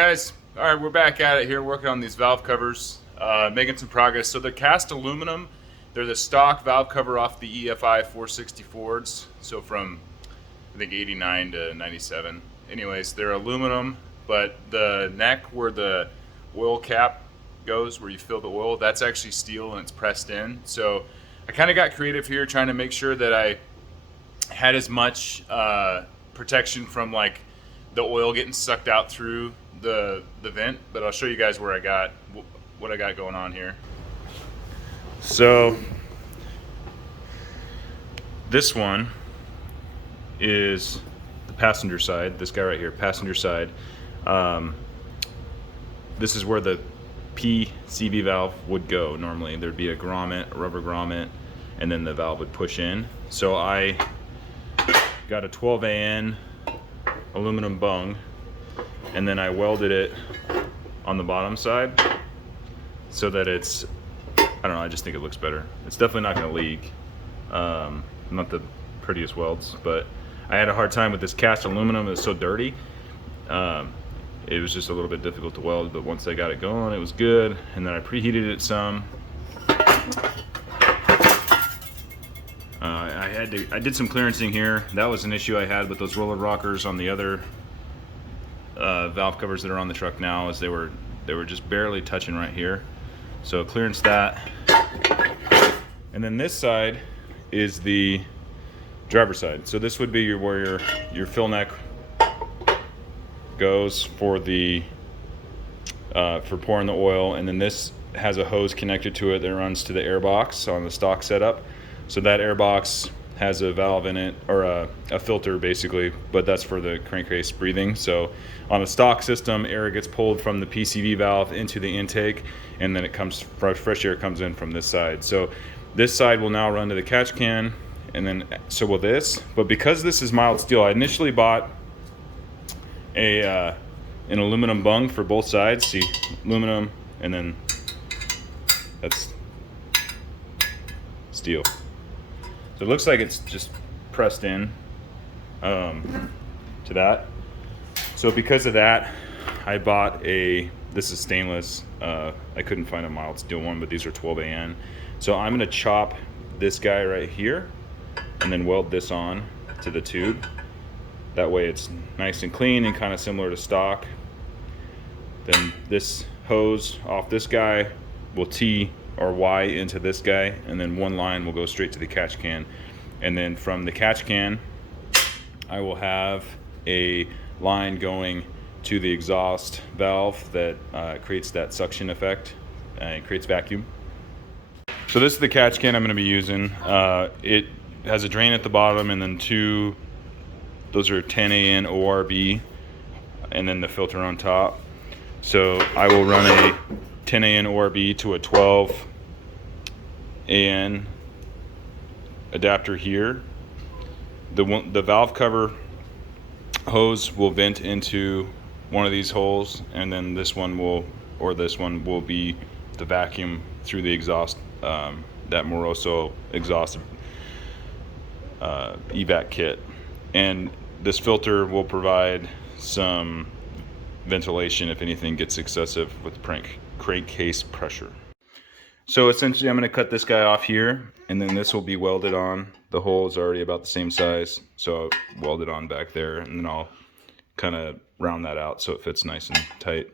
guys, all right, we're back at it here working on these valve covers, making some progress. So they're cast aluminum. They're the stock valve cover off the EFI 460 Fords. So from, I think, 89 to 97. Anyways, they're aluminum, but the neck where the oil cap goes, where you fill the oil, that's actually steel and it's pressed in. So I kind of got creative here, trying to make sure that I had as much protection from like the oil getting sucked out through the vent, but I'll show you guys where what I got going on here. So this one is the passenger side, this guy right here, passenger side. This is where the PCV valve would go normally. There'd be a grommet, a rubber grommet, and then the valve would push in. So I got a 12 AN aluminum bung, and then I welded it on the bottom side so that it's, I don't know, I just think it looks better. It's definitely not going to leak. Not the prettiest welds, but I had a hard time with this cast aluminum. It was so dirty. It was just a little bit difficult to weld, but once I got it going, it was good. And then I preheated it some. I did some clearancing here. That was an issue I had with those roller rockers on the other valve covers that are on the truck now, is they were just barely touching right here. So clearance that. And then this side is the driver's side. So this would be where your fill neck goes for the for pouring the oil, and then this has a hose connected to it that runs to the air box on the stock setup. So that air box has a valve in it, or a filter basically, but that's for the crankcase breathing. So on the stock system, air gets pulled from the PCV valve into the intake, and then it comes, fresh air comes in from this side. So this side will now run to the catch can, and then so will this. But because this is mild steel, I initially bought an aluminum bung for both sides. See, aluminum, and then that's steel. So it looks like it's just pressed in to that. So because of that, I bought this is stainless. I couldn't find a mild steel one, but these are 12 AN. So I'm gonna chop this guy right here and then weld this on to the tube. That way it's nice and clean and kind of similar to stock. Then this hose off this guy will T or Y into this guy, and then one line will go straight to the catch can. And then from the catch can, I will have a line going to the exhaust valve that creates that suction effect and creates vacuum. So this is the catch can I'm going to be using. It has a drain at the bottom, and then those are 10 AN ORB, and then the filter on top. So I will run a 10 AN ORB to a 12 AN adapter here. The valve cover hose will vent into one of these holes, and then this one will be the vacuum through the exhaust, that Moroso exhaust evac kit. And this filter will provide some ventilation if anything gets excessive with crankcase pressure. So essentially I'm going to cut this guy off here, and then this will be welded on. The hole is already about the same size, so I'll weld it on back there, and then I'll kind of round that out so it fits nice and tight.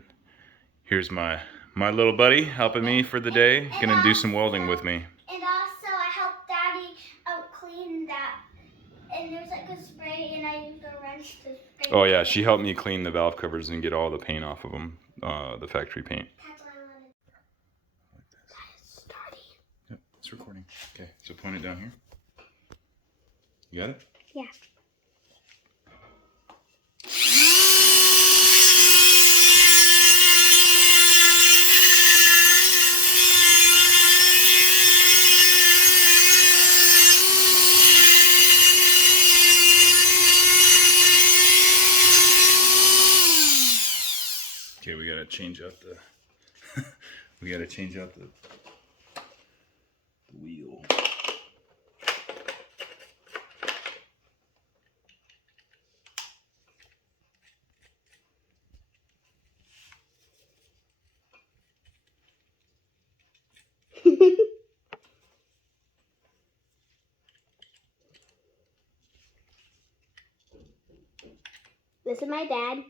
Here's my little buddy helping me for the day. Gonna do some welding with me. And also I helped Daddy clean that. And there's like a spray, and I used a wrench to spray. Oh yeah, she helped me clean the valve covers and get all the paint off of them, the factory paint. That's what I wanted. That is starting. Yep, it's recording. Okay, so point it down here. You got it? Yeah. Okay, we gotta change out the wheel. This is my dad.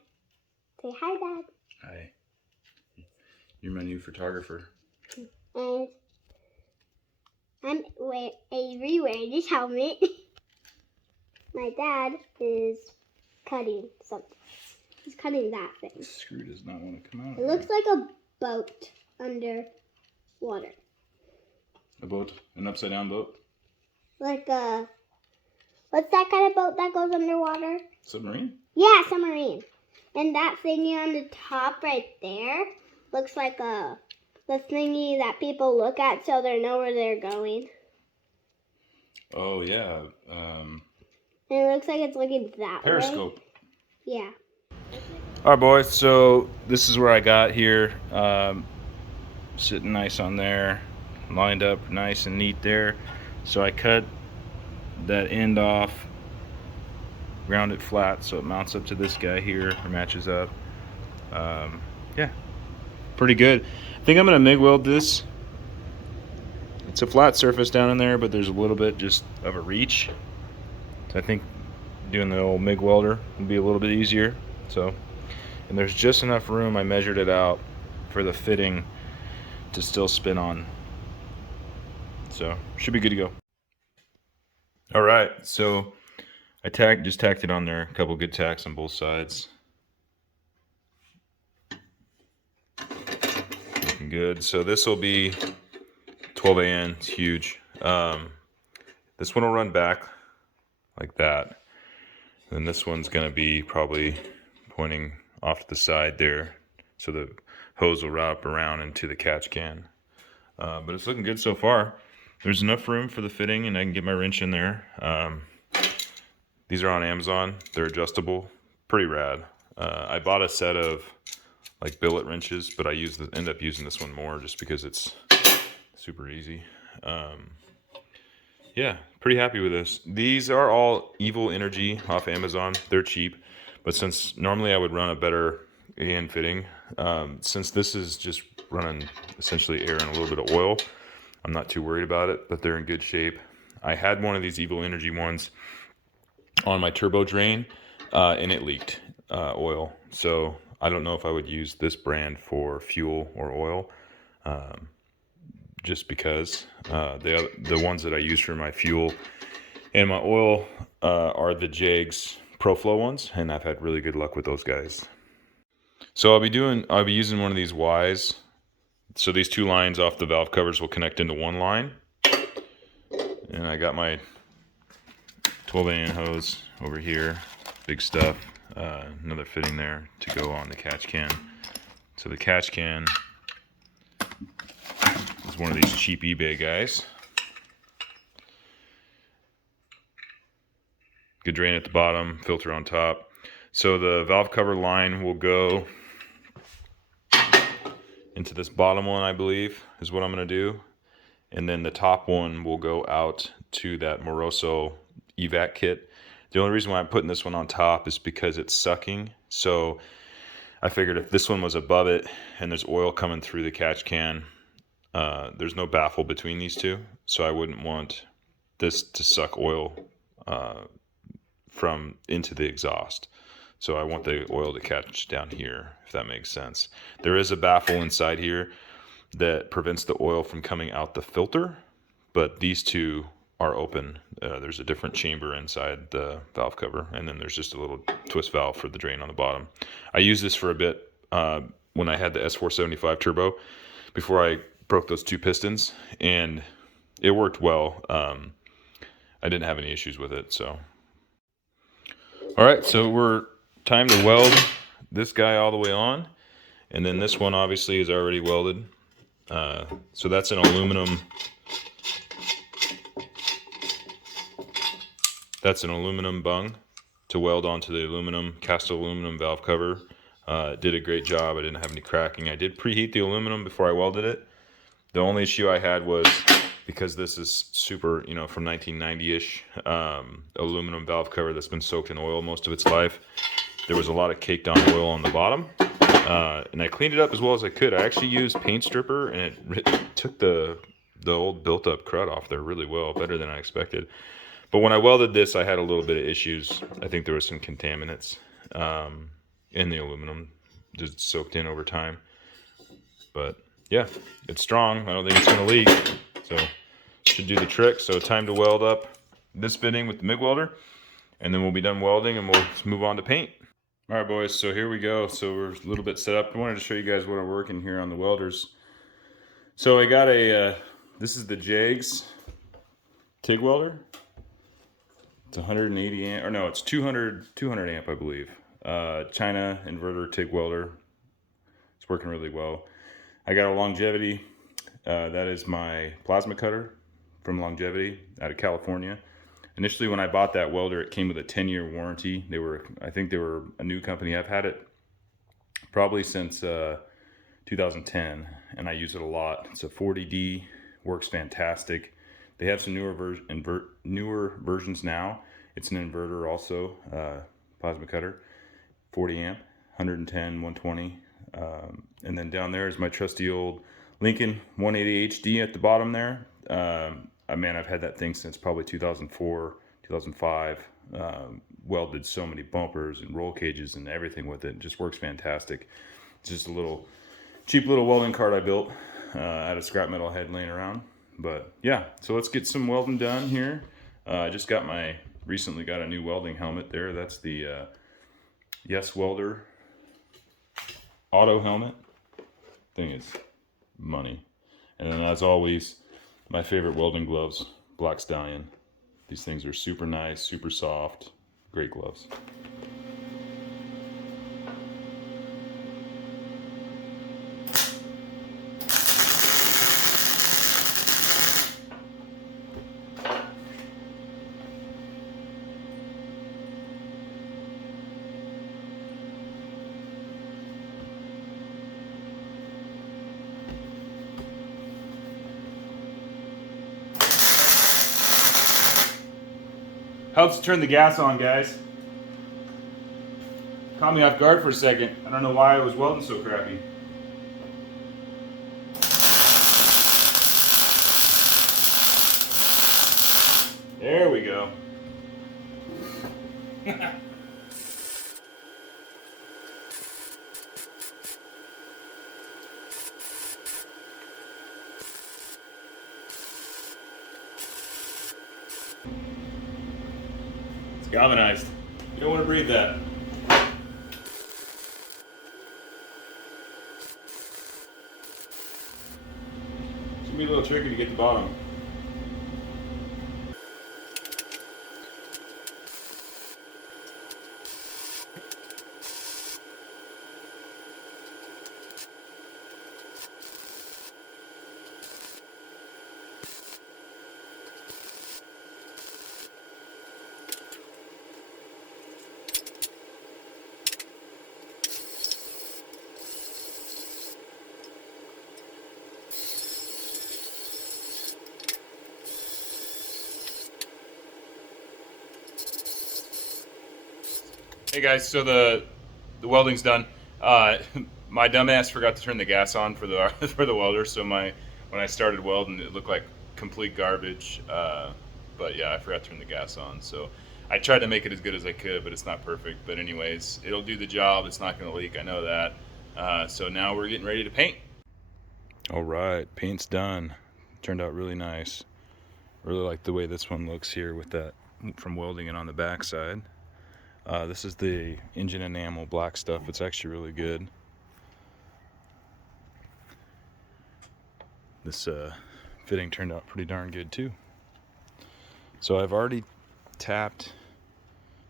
Say hi, Dad. Hi. You're my new photographer. And I'm Avery wearing his helmet. My dad is cutting something. He's cutting that thing. The screw does not want to come out. It looks like a boat under water. A boat? An upside down boat? Like a... What's that kind of boat that goes underwater? Submarine? Yeah, submarine. And that thingy on the top right there looks like the thingy that people look at so they know where they're going. Oh, yeah. And it looks like it's looking that Periscope. way. Yeah. All right, boys. So this is where I got here. Sitting nice on there. Lined up nice and neat there. So I cut that end off. Ground it flat so it mounts up to this guy here, or matches up. Yeah, pretty good. I think I'm gonna MIG weld this. It's a flat surface down in there, but there's a little bit just of a reach. So I think doing the old MIG welder will be a little bit easier. So, and there's just enough room, I measured it out, for the fitting to still spin on. So should be good to go. All right, so I just tacked it on there, a couple good tacks on both sides. Looking good. So this will be 12 AN, it's huge. This one will run back like that. And this one's gonna be probably pointing off to the side there. So the hose will wrap around into the catch can. But it's looking good so far. There's enough room for the fitting and I can get my wrench in there. These are on Amazon. They're adjustable. Pretty rad. I bought a set of like billet wrenches, but I end up using this one more just because it's super easy. Yeah, pretty happy with this. These are all Evil Energy off Amazon. They're cheap, but since normally I would run a better AN fitting, since this is just running essentially air and a little bit of oil, I'm not too worried about it, but they're in good shape. I had one of these Evil Energy ones on my turbo drain, and it leaked oil. So I don't know if I would use this brand for fuel or oil, just because the ones that I use for my fuel and my oil are the JAGS ProFlow ones, and I've had really good luck with those guys. So I'll be using one of these Ys. So these two lines off the valve covers will connect into one line, and I got my 12 AN hose over here, big stuff, another fitting there to go on the catch can. So the catch can is one of these cheap eBay guys. Good drain at the bottom, filter on top. So the valve cover line will go into this bottom one, I believe, is what I'm gonna do. And then the top one will go out to that Moroso evac kit. The only reason why I'm putting this one on top is because it's sucking. So I figured if this one was above it and there's oil coming through the catch can, there's no baffle between these two. So I wouldn't want this to suck oil from into the exhaust. So I want the oil to catch down here, if that makes sense. There is a baffle inside here that prevents the oil from coming out the filter, but these two are open. There's a different chamber inside the valve cover, and then there's just a little twist valve for the drain on the bottom. I used this for a bit when I had the S475 turbo before I broke those two pistons, and it worked well. I didn't have any issues with it. So all right, so we're time to weld this guy all the way on, and then this one obviously is already welded. So that's an aluminum. That's an aluminum bung to weld onto the aluminum, cast aluminum valve cover. Did a great job. I didn't have any cracking. I did preheat the aluminum before I welded it. The only issue I had was because this is super, from 1990-ish aluminum valve cover that's been soaked in oil most of its life. There was a lot of caked on oil on the bottom. And I cleaned it up as well as I could. I actually used paint stripper, and it took the the old built-up crud off there really well, better than I expected. But when I welded this, I had a little bit of issues. I think there was some contaminants in the aluminum, just soaked in over time. But yeah, it's strong. I don't think it's going to leak, so should do the trick. So time to weld up this fitting with the MIG welder, and then we'll be done welding and we'll move on to paint. All right, boys, so here we go. So we're a little bit set up. I wanted to show you guys what I'm working here on the welders. So I got a, this is the JAGS TIG welder. It's 180 amp, or no, it's 200 amp, I believe. China inverter TIG welder. It's working really well. I got a Longevity. That is my plasma cutter from Longevity out of California. Initially, when I bought that welder, it came with a 10-year warranty. I think they were a new company. I've had it probably since 2010, and I use it a lot. It's a 40D, works fantastic. They have some newer versions now. It's an inverter also, plasma cutter, 40 amp, 110, 120. And then down there is my trusty old Lincoln 180 HD at the bottom there. Man, I've had that thing since probably 2004, 2005. Welded so many bumpers and roll cages and everything with it. It just works fantastic. It's just a cheap little welding cart I built out of scrap metal I had laying around. But yeah, so let's get some welding done here. I just recently got a new welding helmet there. That's the Yes Welder auto helmet. Thing is money. And then as always, my favorite welding gloves, Black Stallion. These things are super nice, super soft, great gloves. Helps turn the gas on, guys. Caught me off guard for a second. I don't know why I was welding so crappy. There we go. It's galvanized. You don't want to breathe that. It's gonna be a little tricky to get the bottom. Hey guys, so the welding's done. My dumbass forgot to turn the gas on for the for the welder, so when I started welding, it looked like complete garbage. But yeah, I forgot to turn the gas on. So I tried to make it as good as I could, but it's not perfect. But anyways, it'll do the job. It's not going to leak. I know that. So now we're getting ready to paint. All right, paint's done. Turned out really nice. Really like the way this one looks here with that from welding it on the back side. This is the engine enamel black stuff. It's actually really good. This fitting turned out pretty darn good too. So I've already tapped,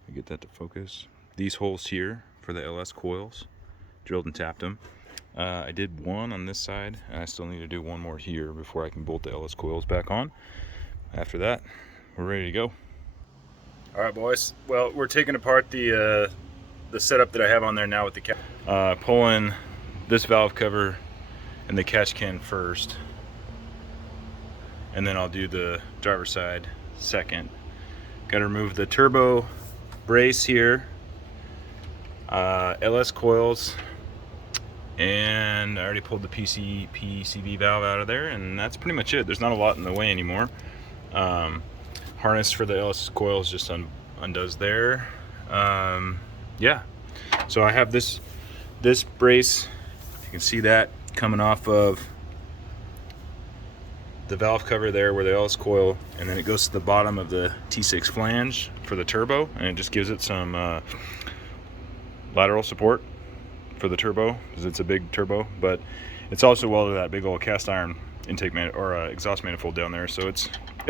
let me get that to focus, these holes here for the LS coils. Drilled and tapped them. I did one on this side, and I still need to do one more here before I can bolt the LS coils back on. After that, we're ready to go. All right, boys. Well, we're taking apart the setup that I have on there now with the pulling this valve cover and the catch can first, and then I'll do the driver's side second. Got to remove the turbo brace here. LS coils. And I already pulled the PCV valve out of there, and that's pretty much it. There's not a lot in the way anymore. Harness for the LS coils just undoes there. Yeah, so I have this brace. You can see that coming off of the valve cover there where the LS coil, and then it goes to the bottom of the T6 flange for the turbo, and it just gives it some lateral support for the turbo because it's a big turbo, but it's also welded to that big old cast iron intake exhaust manifold down there, so it's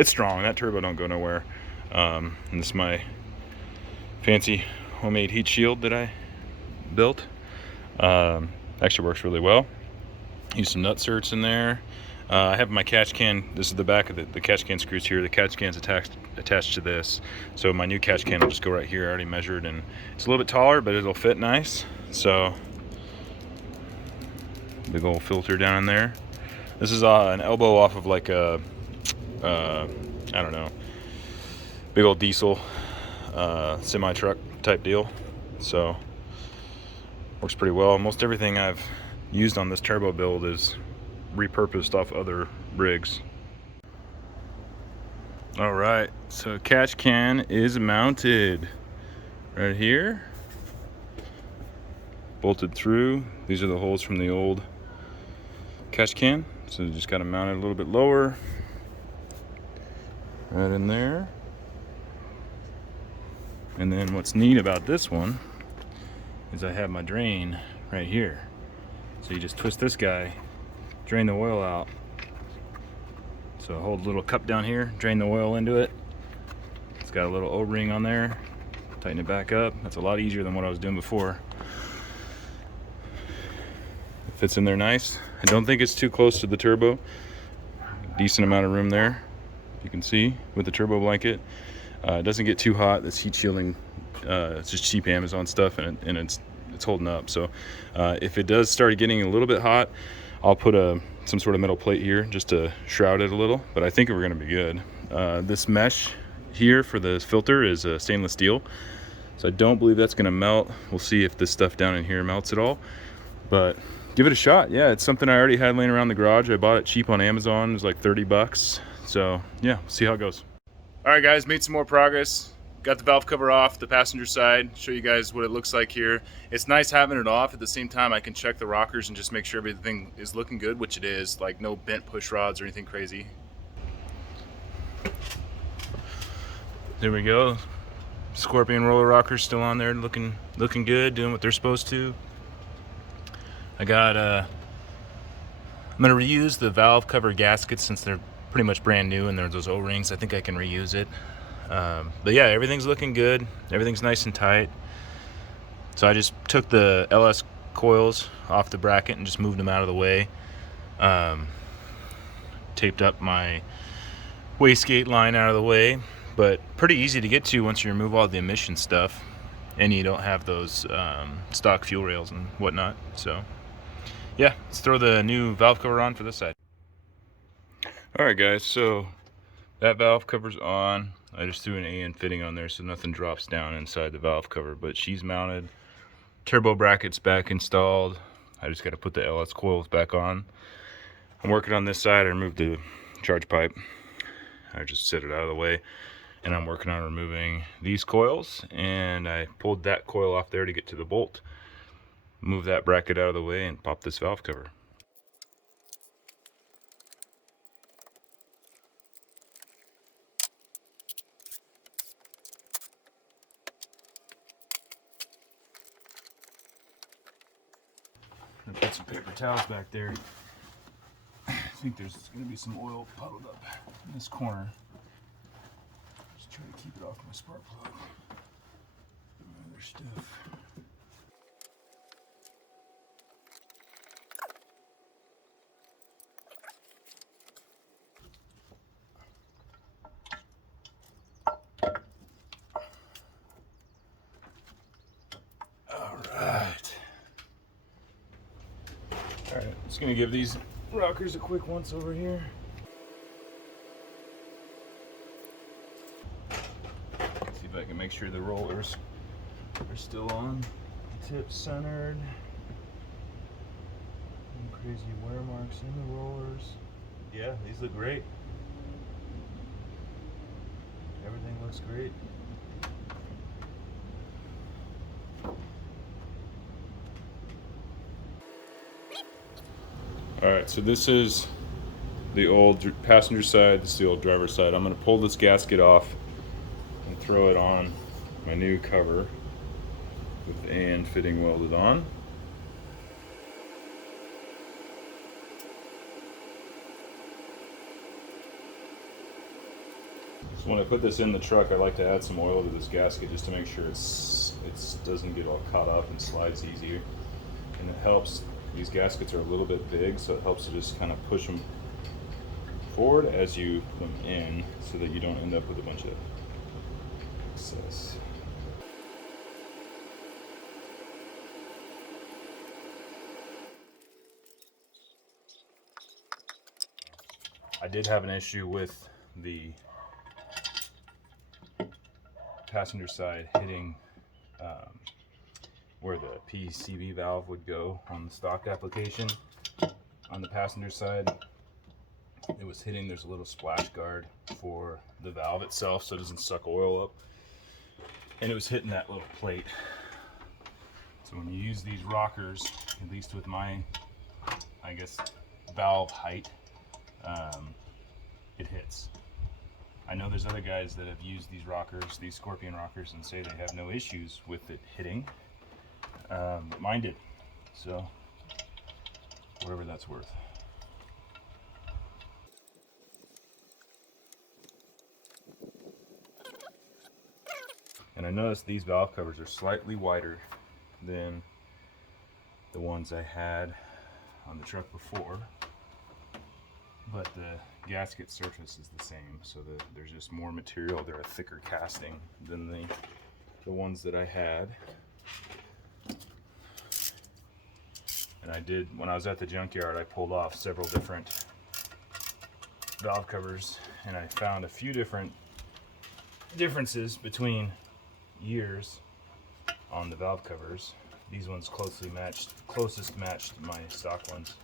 strong. That turbo don't go nowhere. And this is my fancy homemade heat shield that I built. Actually works really well. Use some nut certs in there. I have my catch can. This is the back of the catch can screws here. The catch can's attached to this, so my new catch can will just go right here. I already measured, and it's a little bit taller, but it'll fit nice. So big old filter down in there. This is an elbow off of like a I don't know, big old diesel semi truck type deal. So works pretty well. Most everything I've used on this turbo build is repurposed off other rigs. All right, so catch can is mounted right here, bolted through. These are the holes from the old catch can, so just got to mount it a little bit lower, right in there. And then what's neat about this one is I have my drain right here, so you just twist this guy, drain the oil out. So hold a little cup down here, drain the oil into it. It's got a little O-ring on there, tighten it back up. That's a lot easier than what I was doing before. It fits in there nice. I don't think it's too close to the turbo. Decent amount of room there, you can see, with the turbo blanket. It doesn't get too hot. This heat shielding, it's just cheap Amazon stuff, and it's holding up. So if it does start getting a little bit hot, I'll put some sort of metal plate here just to shroud it a little, but I think we're gonna be good. This mesh here for the filter is stainless steel, so I don't believe that's gonna melt. We'll see if this stuff down in here melts at all, but give it a shot. Yeah, it's something I already had laying around the garage. I bought it cheap on Amazon. It was like 30 bucks. So yeah, we'll see how it goes. All right guys, made some more progress. Got the valve cover off the passenger side. Show you guys what it looks like here. It's nice having it off. At the same time, I can check the rockers and just make sure everything is looking good, which it is. Like no bent push rods or anything crazy. There we go. Scorpion roller rockers still on there, looking good, doing what they're supposed to. I got I'm gonna reuse the valve cover gaskets since they're pretty much brand new and there's those O-rings. I think I can reuse it. But yeah, everything's looking good. Everything's nice and tight. So I just took the LS coils off the bracket and just moved them out of the way. Taped up my wastegate line out of the way, but pretty easy to get to once you remove all the emission stuff and you don't have those stock fuel rails and whatnot. So yeah, let's throw the new valve cover on for this side. All right guys, so that valve cover's on. I just threw an AN fitting on there so nothing drops down inside the valve cover, but she's mounted. Turbo brackets back installed. I just got to put the LS coils back on. I'm working on this side. I removed the charge pipe. I just set it out of the way, and I'm working on removing these coils, and I pulled that coil off there to get to the bolt. Move that bracket out of the way and pop this valve cover. Put some paper towels back there. I think there's going to be some oil puddled up in this corner. Just try to keep it off my spark plug. Other stuff. Alright, just gonna give these rockers a quick once over here. See if I can make sure the rollers are still on. Tip centered. crazy wear marks in the rollers. Yeah, these look great. Everything looks great. Alright, so this is the old passenger side, this is the old driver's side. I'm going to pull this gasket off and throw it on my new cover with the AN fitting welded on. So when I put this in the truck, I like to add some oil to this gasket just to make sure it doesn't get all caught up and slides easier. And it helps, these gaskets are a little bit big, so it helps to just kind of push them forward as you put them in so that you don't end up with a bunch of excess. I did have an issue with the passenger side hitting where the PCV valve would go on the stock application. On the passenger side, it was hitting, there's a little splash guard for the valve itself so it doesn't suck oil up, and it was hitting that little plate. So when you use these rockers, at least with my, I guess, valve height, it hits. I know there's other guys that have used these rockers, these Scorpion rockers, and say they have no issues with it hitting, but mine did, so whatever that's worth. And I noticed these valve covers are slightly wider than the ones I had on the truck before, but the gasket surface is the same, so there's just more material. They're a thicker casting than the ones that I had. And I did, when I was at the junkyard, I pulled off several different valve covers, and I found a few different differences between years on the valve covers. These ones closest matched my stock ones,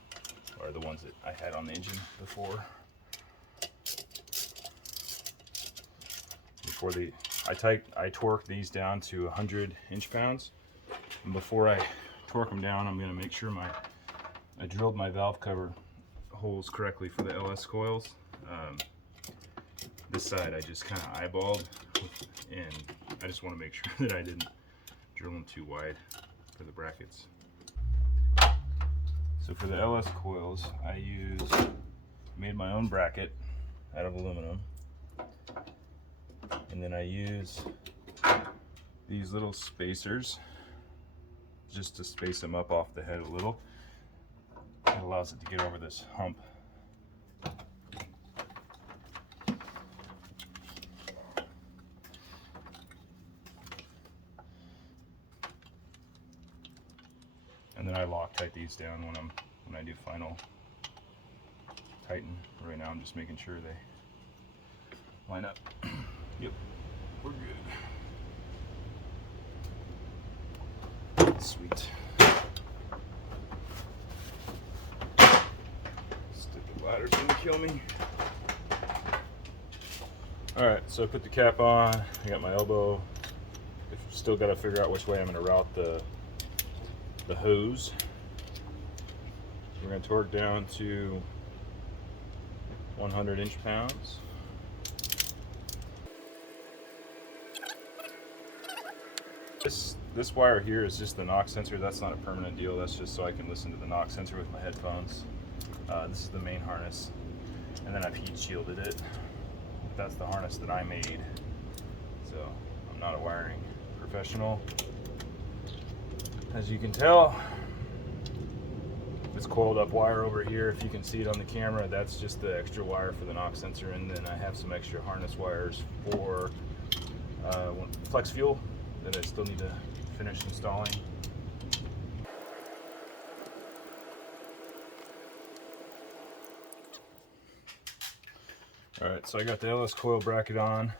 or the ones that I had on the engine before. I torqued these down to 100 inch-pounds, and before I torque them down, I'm going to make sure I drilled my valve cover holes correctly for the LS coils. This side I just kind of eyeballed, and I just want to make sure that I didn't drill them too wide for the brackets. So for the LS coils, I made my own bracket out of aluminum, and then I use these little spacers just to space them up off the head a little. It allows it to get over this hump. And then I Loctite these down when I do final tighten. Right now I'm just making sure they line up. Yep, we're good. Sweet. Stupid ladder's gonna kill me. Alright, so I put the cap on, I got my elbow. I've still got to figure out which way I'm going to route the hose. We're going to torque down to 100 inch-pounds. This wire here is just the knock sensor. That's not a permanent deal. That's just so I can listen to the knock sensor with my headphones. This is the main harness, and then I've heat shielded it. That's the harness that I made. So I'm not a wiring professional. As you can tell, it's coiled up wire over here. If you can see it on the camera, that's just the extra wire for the knock sensor, and then I have some extra harness wires for flex fuel that I still need to finish installing. Alright, so I got the LS coil bracket on.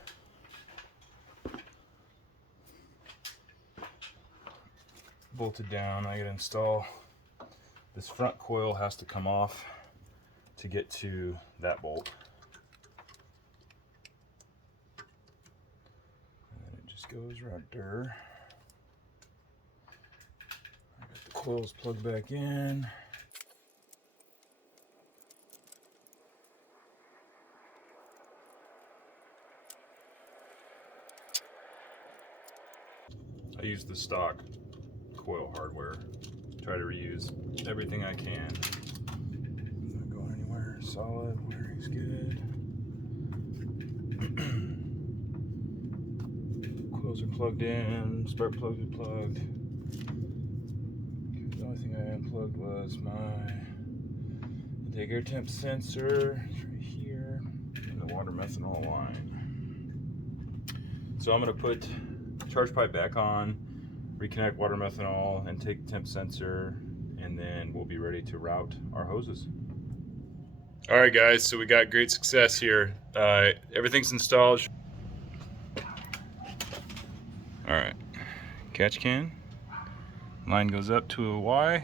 Bolted down. I gotta install this front coil has to come off to get to that bolt. And then it just goes right there. I got the coils plugged back in. I use the stock coil hardware. Try to reuse everything I can. Not going anywhere. Solid. Wiring's good. Coils are plugged in. Spark plugs are plugged. The only thing I unplugged was my intake air temp sensor. It's right here. And the water methanol line. So I'm going to put charge pipe back on, reconnect water methanol, and take temp sensor, and then we'll be ready to route our hoses. All right, guys, so we got great success here. Everything's installed. All right, catch can. Line goes up to a Y.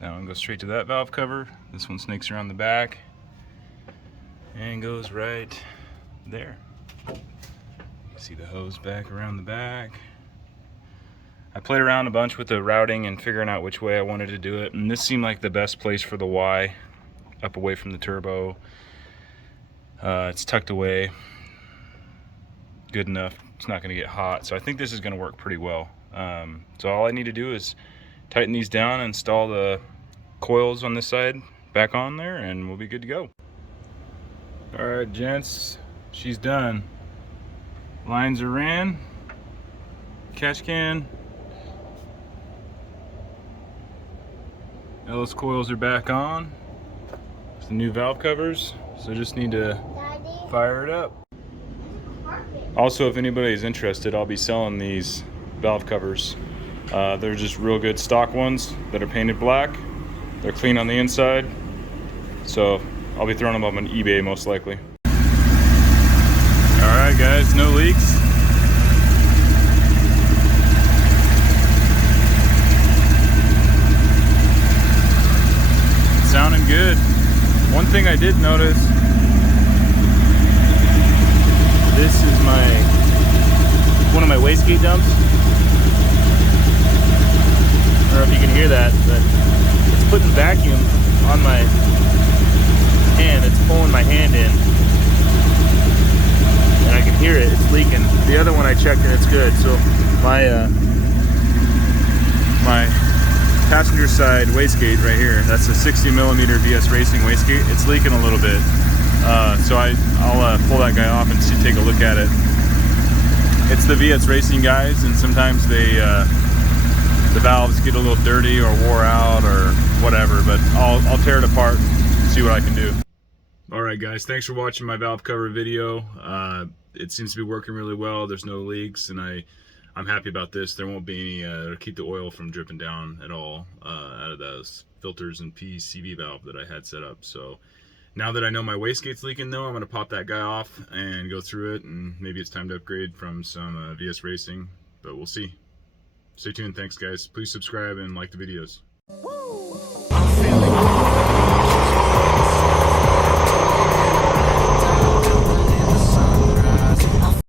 That one goes straight to that valve cover. This one snakes around the back and goes right there. See the hose back around the back. I played around a bunch with the routing and figuring out which way I wanted to do it, and this seemed like the best place for the Y, up away from the turbo. It's tucked away good enough. It's not going to get hot, so I think this is going to work pretty well. So all I need to do is tighten these down, install the coils on this side back on there, and we'll be good to go. All right, gents, she's done. Lines are in, catch can, Ellis coils are back on. It's the new valve covers, so just need to fire it up. Also, if anybody is interested, I'll be selling these valve covers. They're just real good stock ones that are painted black. They're clean on the inside, so I'll be throwing them up on eBay most likely. Alright guys, no leaks. Sounding good. One thing I did notice, this is one of my wastegate dumps. I don't know if you can hear that, but it's putting vacuum on my hand. It's pulling my hand in. And I can hear it, it's leaking. The other one I checked and it's good. So my passenger side wastegate right here, that's a 60mm vsracing wastegate. It's leaking a little bit. So I'll pull that guy off and take a look at it. It's the vsracing guys, and sometimes the valves get a little dirty or wore out or whatever, but I'll tear it apart and see what I can do. Alright guys, thanks for watching my valve cover video. It seems to be working really well. There's no leaks, and I'm happy about this. There won't be any, it'll keep the oil from dripping down at all out of those filters and PCV valve that I had set up. So now that I know my wastegate's leaking though, I'm going to pop that guy off and go through it, and maybe it's time to upgrade from some vsracing, but we'll see. Stay tuned. Thanks guys. Please subscribe and like the videos.